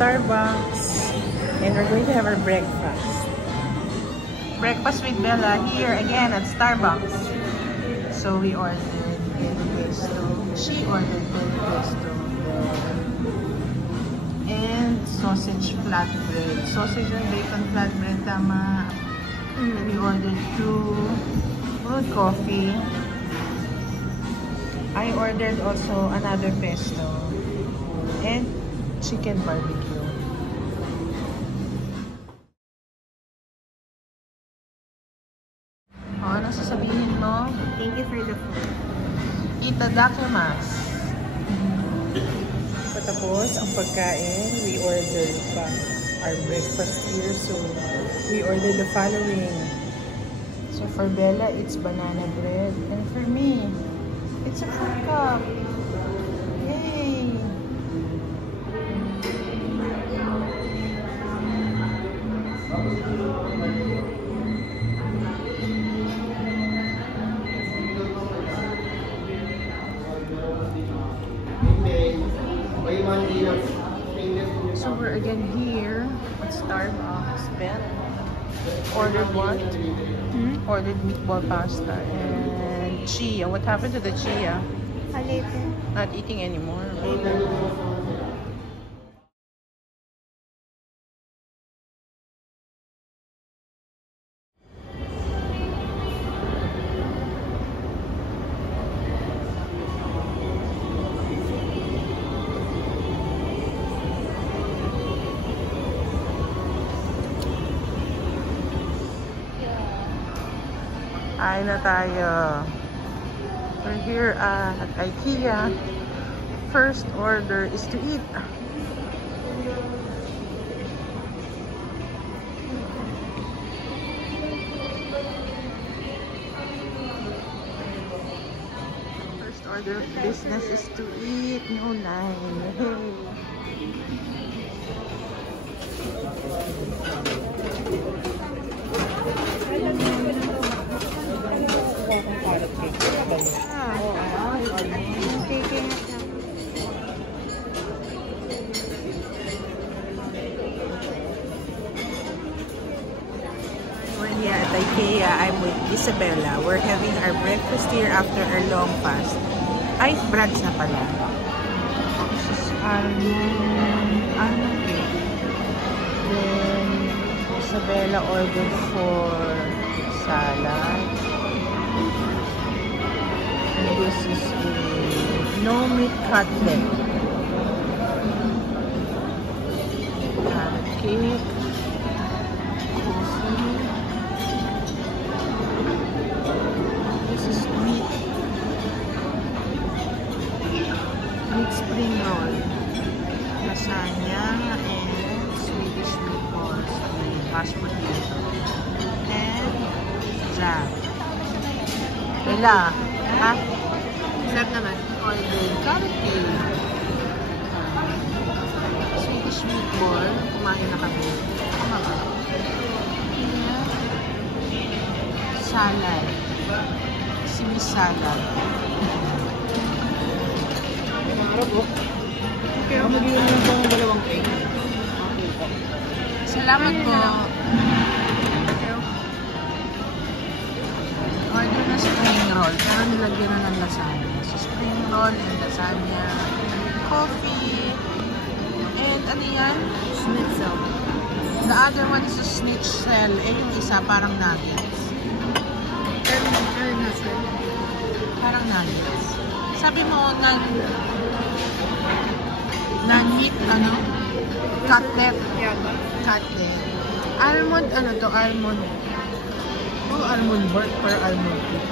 Starbucks, and we're going to have our breakfast. Breakfast with Bella here again at Starbucks. So we ordered el pesto. She ordered el pesto and sausage flatbread. Sausage and bacon flatbread, tama. We ordered 2 brewed coffee. I ordered also another pesto and chicken barbecue. Oh, ano sasabihin mo? Thank you for the food. Itadakimasu. Patapos ang pagkain, we ordered pa our breakfast here. So, we ordered the following. So, for Bella, it's banana bread. And for me, it's a fruit cup. Yay! So we're again here at Starbucks. Ben ordered what? Ordered meatball pasta and chia. What happened to the chia? A little. Not eating anymore. Kain na tayo. We're here at IKEA. First order is to eat. First order of business is to eat. No line. We're here at IKEA. I'm with Isabella. We're having our breakfast here after our long fast. Ay, brunch na pala. This is almond cake. Then, Isabella ordered for salad. And this is a no meat cutlet. Carrot cake. Coffee. This is meat spring roll. Lasagna and Swedish meatballs with mashed potato. And jam. Bella, ha? Sarap naman. Ordered carrot cake. Swedish meatball. Kumain na kami. Salad. Simi salad. Pero mag-iwan lang po ng dalawang cake. Salamat po. Order na spring roll. Pero nilagyan na ng lasagna. So spring roll and lasagna. Coffee. And ano yan? Schnitzel. The other one is a schnitzel. Eh yung isa parang nuggets. Parang nuggets. Sabi mo non-meat, ano? Cutlet. Cutlet. Almond, ano to? Almond. Oh, almond burnt or almond cake.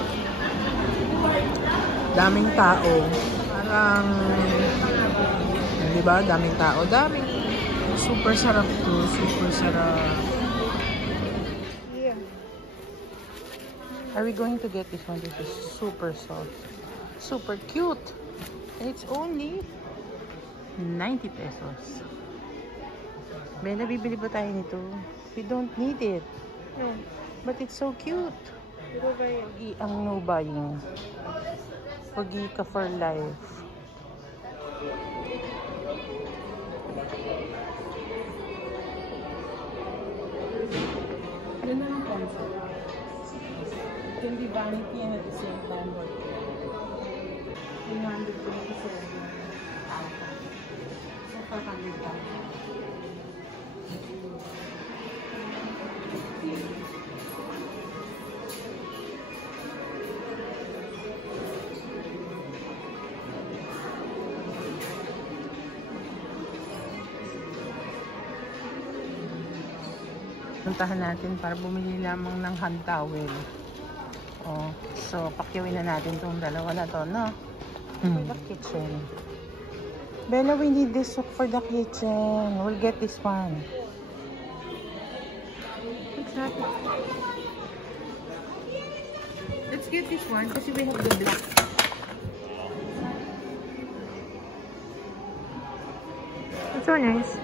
Daming tao. Parang, di ba? Daming tao. Daming. Super sarap to. Super sarap. Yeah. Are we going to get this one? This is super soft. Super cute. And it's only 90 pesos. Bella, bibili ba tayo nito? We don't need it. No. But it's so cute. Ito ba yun? Ang no buying. Pag-ika for life. Yun na ang concept. It can be vanity and at the same time work. 327,000. So 500,000. Puntahan natin para bumili lamang ng hand towel. Oh, so pakyawin na natin tong dalawa na to, no? For the kitchen. Bella, we need this for the kitchen. We'll get this one. Exactly. Let's get this one kasi we have the black. It's so nice.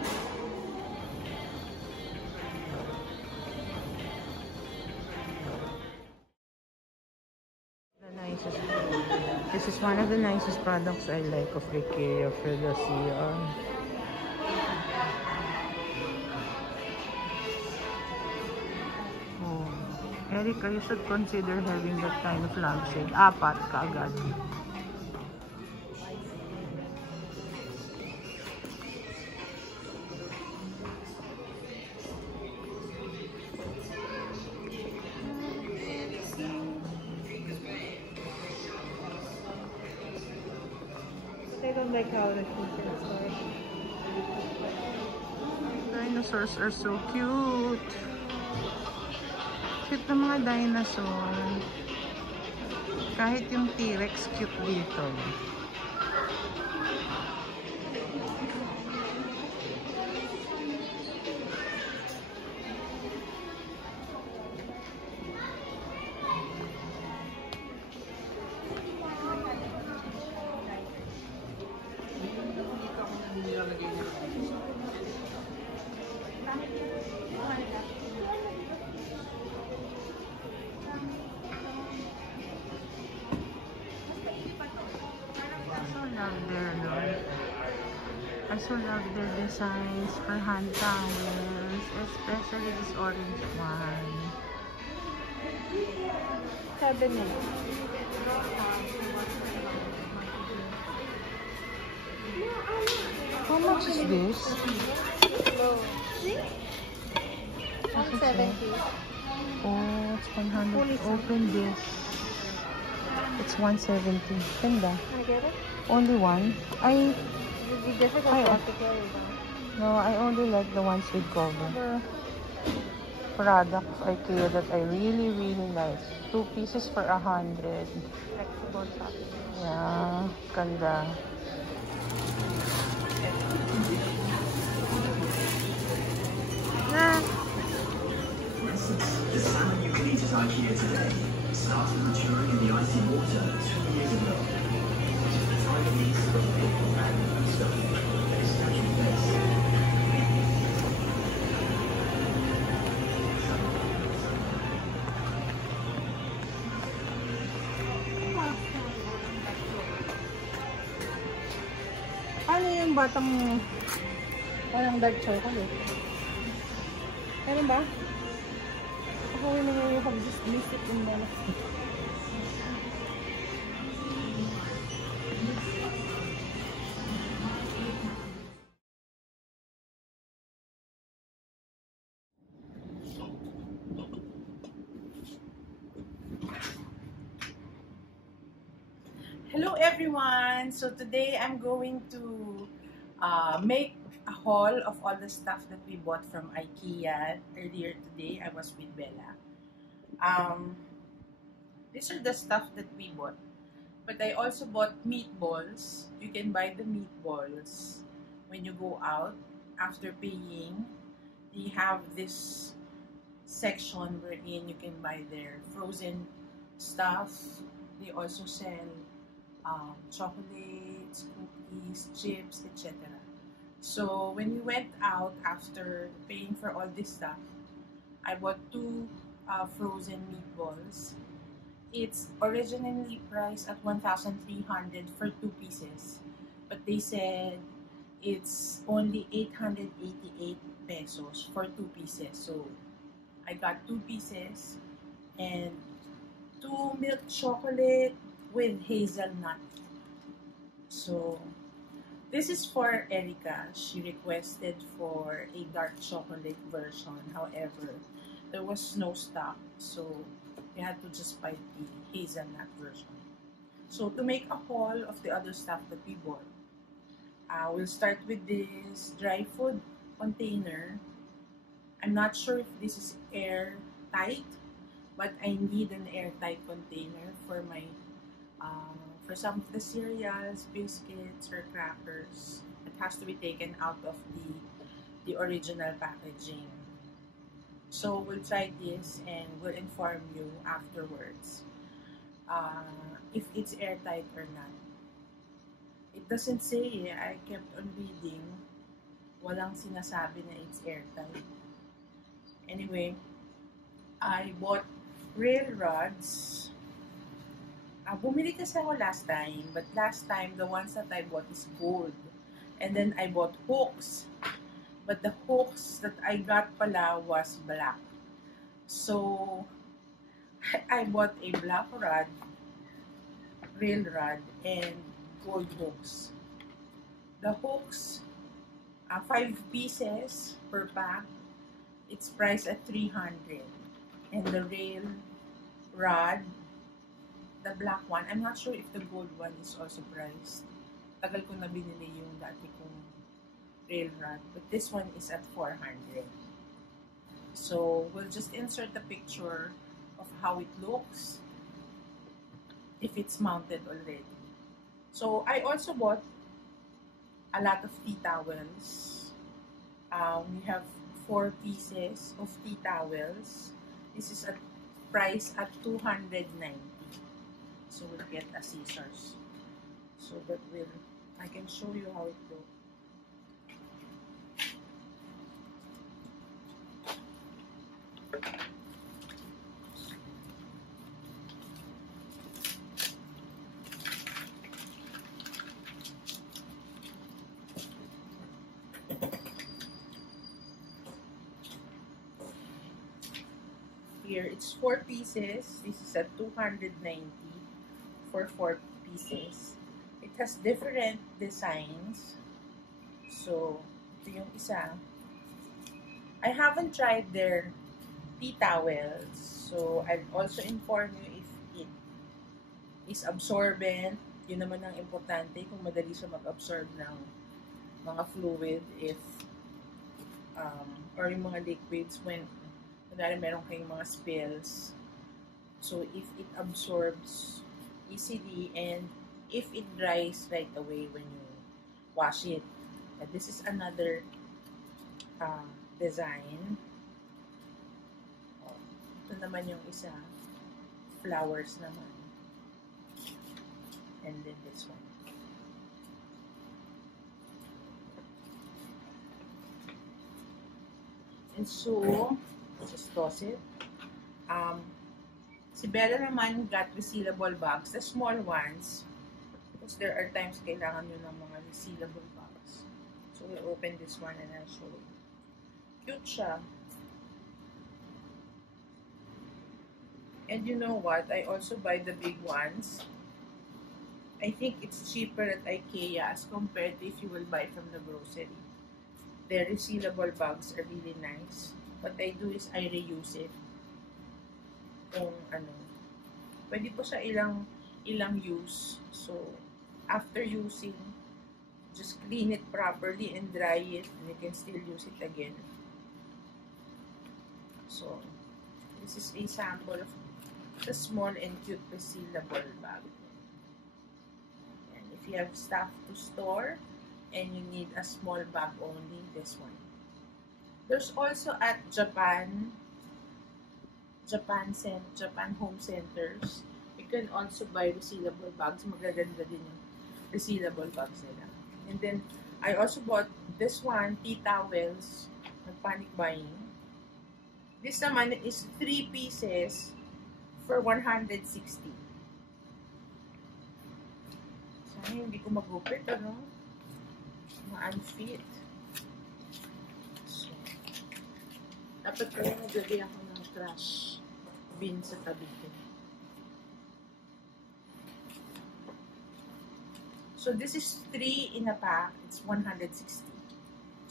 This is one of the nicest products I like of IKEA for the CR. Oh, Erica, you should consider having that kind of lampshade. 4 kaagad. I don't like how the pictures are. Dinosaurs are so cute. Cute na mga dinosaur. Kahit yung T-Rex cute dito. I so love their designs for hand towels, especially this orange one. Cabinet. How much is this? Low. 170. Oh, it's 100. Open this. It's 170. Ganda. Can I get it? Only one. It would be difficult I- for us to carry though. No, I only like the ones with cover. Product of IKEA that I really, really like. 2 pieces for 100. Flexible shopping. Yeah, ganda. Ah, The salmon you can eat at IKEA today started maturing in the icy water 2 years ago. Find these from paper and stuff. They stand your face. Ano yung batang parang dark chocolate? Meron ba? Ako yung nangyayakap just missed it in the Hello everyone! So today I'm going to make a haul of all the stuff that we bought from IKEA earlier today. I was with Bella. These are the stuff that we bought. But I also bought meatballs. You can buy the meatballs when you go out after paying. They have this section wherein you can buy their frozen stuff. They also sell chocolates, cookies, chips, etc. So when we went out after paying for all this stuff, I bought two frozen meatballs. It's originally priced at 1,300 for 2 pieces, but they said it's only 888 pesos for 2 pieces. So I got 2 pieces and two milk chocolate with hazelnut. So this is for Erica. She requested for a dark chocolate version. However, there was no stock, so we had to just buy the hazelnut version. So to make a haul of the other stuff that we bought, we'll start with this dry food container. I'm not sure if this is airtight, but I need an airtight container for my for some of the cereals, biscuits, or crackers. It has to be taken out of the original packaging. So we'll try this and we'll inform you afterwards if it's airtight or not. It doesn't say. I kept on reading. Walang sinasabi na it's airtight. Anyway, I bought rail rods. Bumili kasi ako last time, but last time the ones that I bought is gold. And then I bought hooks. But the hooks that I got pala was black. So I bought a black rod, rail rod, and gold hooks. The hooks, 5 pieces per pack. It's priced at 300. And the rail rod, the black one, I'm not sure if the gold one is also priced. Tagal ko na binili yung dati kong rail rod. But this one is at 400. So, we'll just insert the picture of how it looks if it's mounted already. So, I also bought a lot of tea towels. We have 4 pieces of tea towels. This is at price at 290. So we'll get a scissors so that I can show you how it looks. Here it's 4 pieces. This is at 290 for 4 pieces. It has different designs. So, ito yung isa. I haven't tried their tea towels. So, I'll also inform you if it is absorbent. Yun naman ang importante kung madali siya mag-absorb ng mga fluid if or yung mga liquids when meron kayong mga spills. So, if it absorbs easily and if it dries right away when you wash it. And this is another design. Ito naman yung isa. Flowers naman. And then this one. And so, just toss it. Si Bella naman got resealable bags, the small ones, because there are times kailangan nyo ng mga resealable bags. So, we'll open this one and I'll show you. Cute siya. And you know what? I also buy the big ones. I think it's cheaper at IKEA as compared to if you will buy from the grocery. Their resealable bags are really nice. What I do is I reuse it. Kung pwede po siya ilang use. So, after using, just clean it properly and dry it, and you can still use it again. So, this is a sample of the small and cute resealable bag. And if you have stuff to store, and you need a small bag only, this one. There's also at Japan home centers, you can also buy resealable bags. Magaganda din yung resealable bags nila. And then, I also bought this one, tea towels, nag-panic buying. This naman is 3 pieces for 160. Sana hindi ko magupit, ano? Ma-unfit. So, dapat kaya naglagay ako ng trash bin sa tabi ko. So, this is 3 in a pack. It's 160.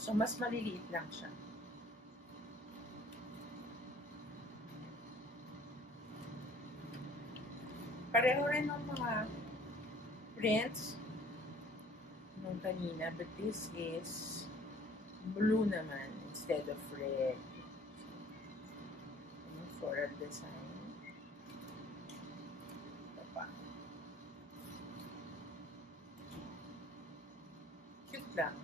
So, mas maliliit lang siya. Pareho rin ng mga prints nung kanina, but this is blue naman instead of red. For a design. Ito pa. Cute lang.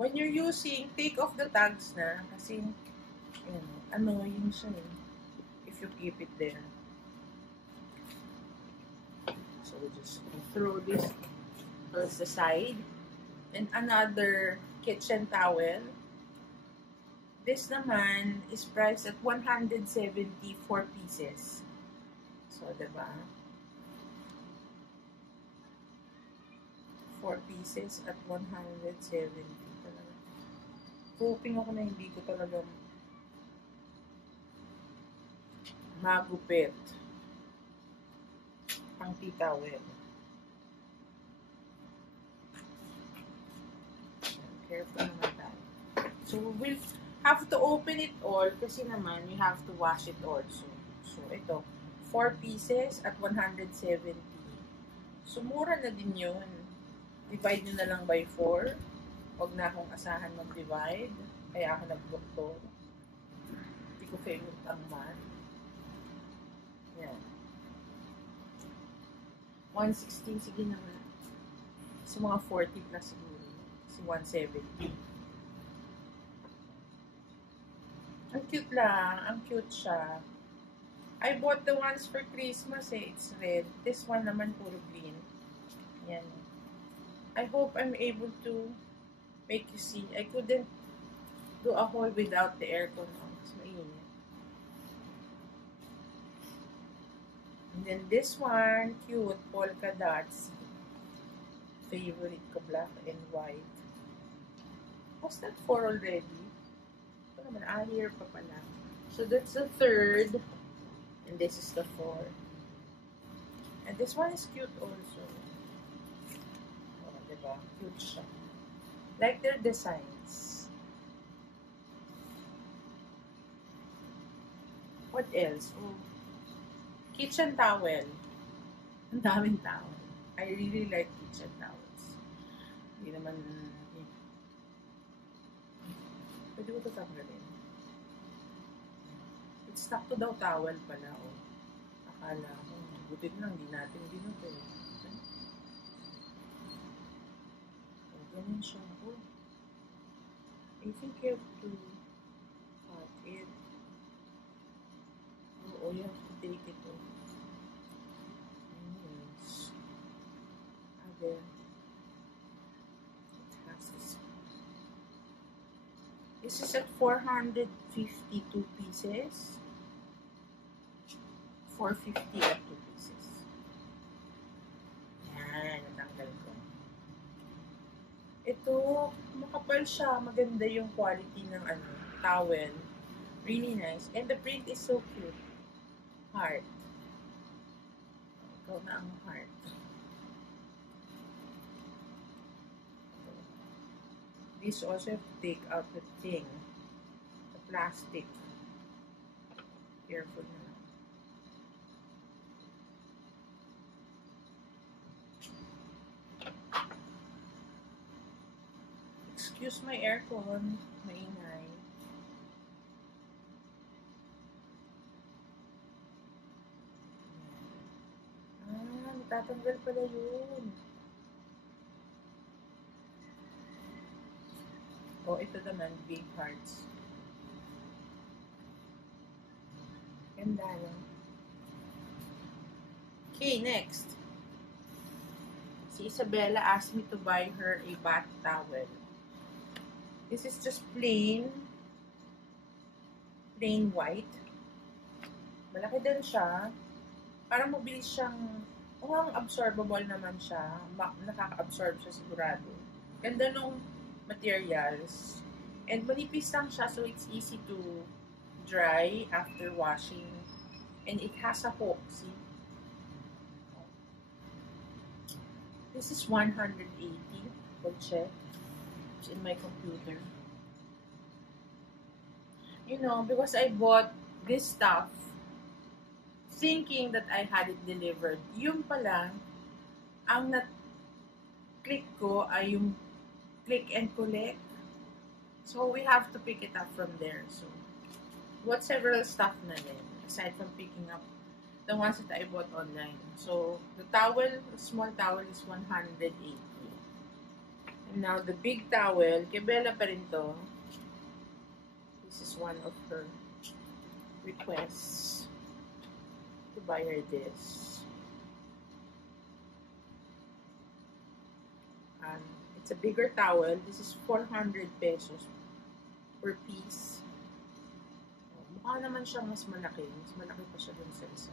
When you're using, take off the tags na kasi annoying siya if you keep it there. So we just throw this to the side. And another kitchen towel. This naman is priced at 170 4 pieces. So, diba? 4 pieces at 170 talaga. Hoping ako na hindi ko talaga magupit ang tea towel. Careful naman tayo. So, we'll have to open it all kasi naman we have to wash it also. So, ito. 4 pieces at 170. So, mura na din yun. Divide nyo na lang by 4. Huwag na akong asahan mag-divide. Kaya ako nag-book to. Hindi ko favorite ang man. Yan. 116, sige naman. So, mga 40 plus siguro. Kasi 170. Ang cute lang. Ang cute siya. I bought the ones for Christmas eh. It's red. This one naman puro green. Yan. I hope I'm able to make you see. I couldn't do a haul without the aircon on. It's mainit. And then this one, cute. Polka dots. Favorite ko, black and white. Was that 4 already? Ito naman, here pa pala. So that's the 3rd. And this is the 4th. And this one is cute also. Oh, diba? Cute siya. Like their designs. What else? Oh. Kitchen towel. Ang daming towel. I really like kitchen towels. Hindi naman... Pwede ko ito tanggalin. It's stuck to daw towel pala, oh. Akala ko, buti lang, hindi natin ginuto. Oh, ganun siya, oh. I think you have to cut it. Oh, you have to take it off. Anyways. And then, it has this. This is at 452 pieces. 450 at 2 pieces. Yan, natanggal ko. Ito, makapal siya. Maganda yung quality ng towel. Really nice. And the print is so cute. Heart. Ikaw na ang heart. This also have to take out the thing. The plastic. Careful na lang. Excuse my aircon. Maingay. Natatanggal pala yun. Oh, ito naman, big hearts. Ganda lang. Okay, next. si Isabella asked me to buy her a bath towel. This is just plain white. Malaki din siya. Parang mabilis siyang, mukhang absorbable naman siya. Nakaka-absorb siya sigurado. Ganda nung materials. And manipis lang siya, so it's easy to dry after washing. And it has a hook, see? This is 180. We'll check. It's in my computer. You know, because I bought this stuff thinking that I had it delivered. Yung pala, ang na-click ko ay yung click and collect. So, we have to pick it up from there. So, bought several stuff na din, aside from picking up the ones that I bought online. So, the small towel is 180. And now, the big towel, kay Bella pa rin to. This is one of her requests to buy her this. It's a bigger towel. This is 400 pesos per piece. Mukha naman siyang mas malaki. Mas malaki pa siya dun sa isa.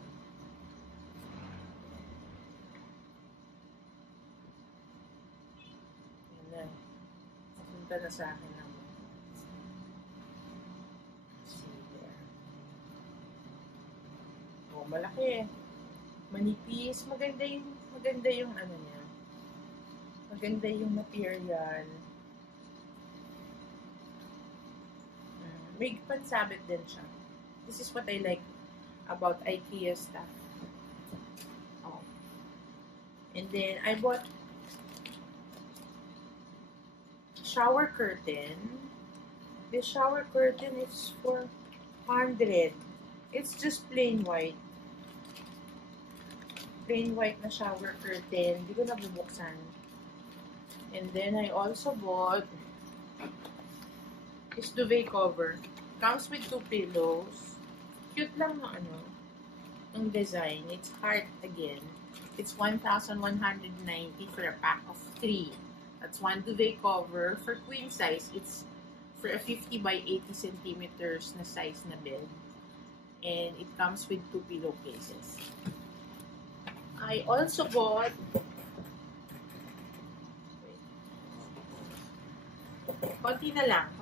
Yan na. Punta na sa akin naman. See there. Oh, malaki. Manipis. Maganda yung ano niya. Maganda yung material. May pansabit din siya. This is what I like about IKEA stuff. Oh. And then, I bought shower curtain. This shower curtain is 400. It's just plain white. Plain white na shower curtain. Hindi ko na bubuksan. And then, I also bought this duvet cover. Comes with 2 pillows. Cute lang na yung design. It's heart again. It's 1,190 for a pack of 3. That's 1 duvet cover. For queen size, it's for a 50 by 80 centimeters na size na bed. And it comes with 2 pillowcases. I also bought konti na lang.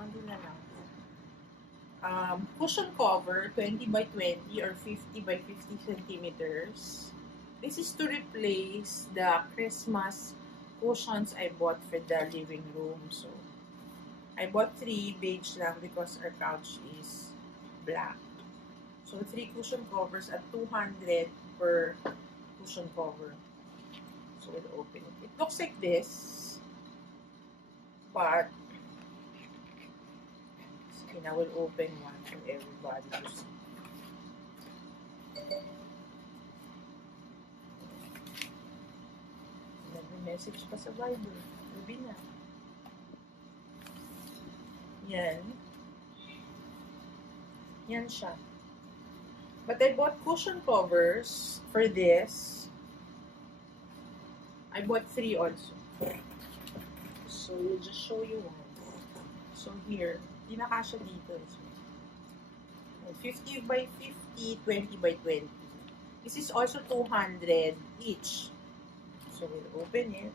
Cushion cover, 20 by 20 or 50 by 50 centimeters. This is to replace the Christmas cushions I bought for the living room. So, I bought 3 beige lang because our couch is black. So, 3 cushion covers at 200 per cushion cover. So, we'll open it. It looks like this, but and I will open one for everybody to see. Nag-message pa sa Viber. Sabi na. Yan. Yan siya. But I bought cushion covers for this. I bought 3 also. So, we'll just show you one. So, here. Hindi na kasya dito. So, 50 by 50, 20 by 20. This is also 200 each. So, we'll open it.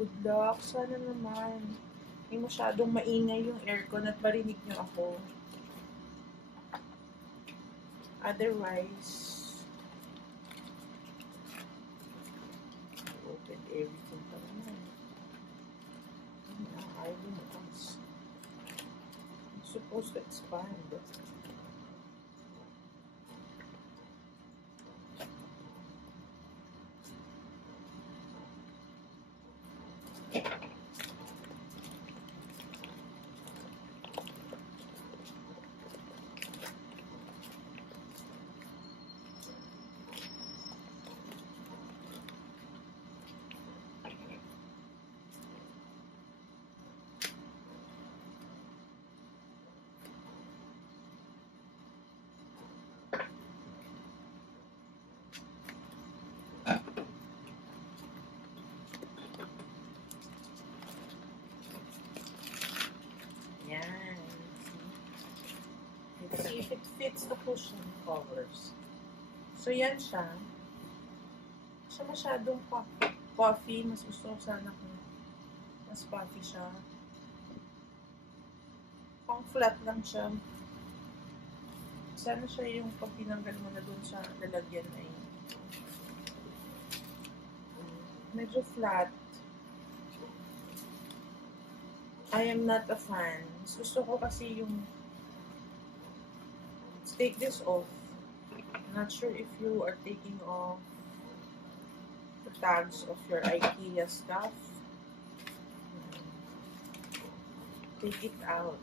Good luck. Sana naman. Hindi masyadong maingay yung aircon at marinig nyo ako. Otherwise, I'll open everything pa naman. It's supposed to expand. if it fits the cushion covers. So, yan siya. Siya masyadong puffy. Mas gusto ko sana kung mas puffy siya. Pang flat lang siya. Sana siya yung pag tinanggal mo na dun sa lalagyan ay medyo flat. I am not a fan. Gusto ko kasi yung let's take this off. I'm not sure if you are taking off the tags of your IKEA stuff. Take it out.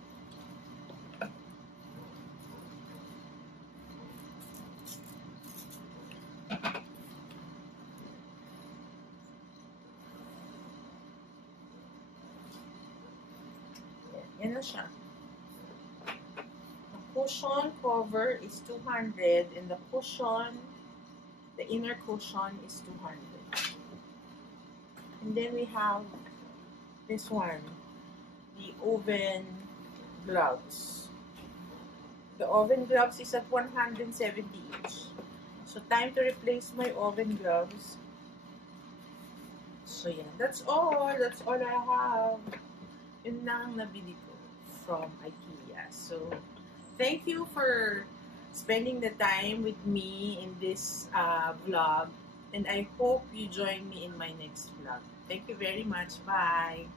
Yan na siya. The cushion cover is 200 and the inner cushion is 200. And then we have this one, the oven gloves. The oven gloves is at 170 each. So time to replace my oven gloves. So yeah, that's all. That's all I have. Yun lang nabili ko from IKEA. So, thank you for spending the time with me in this vlog. And I hope you join me in my next vlog. Thank you very much. Bye!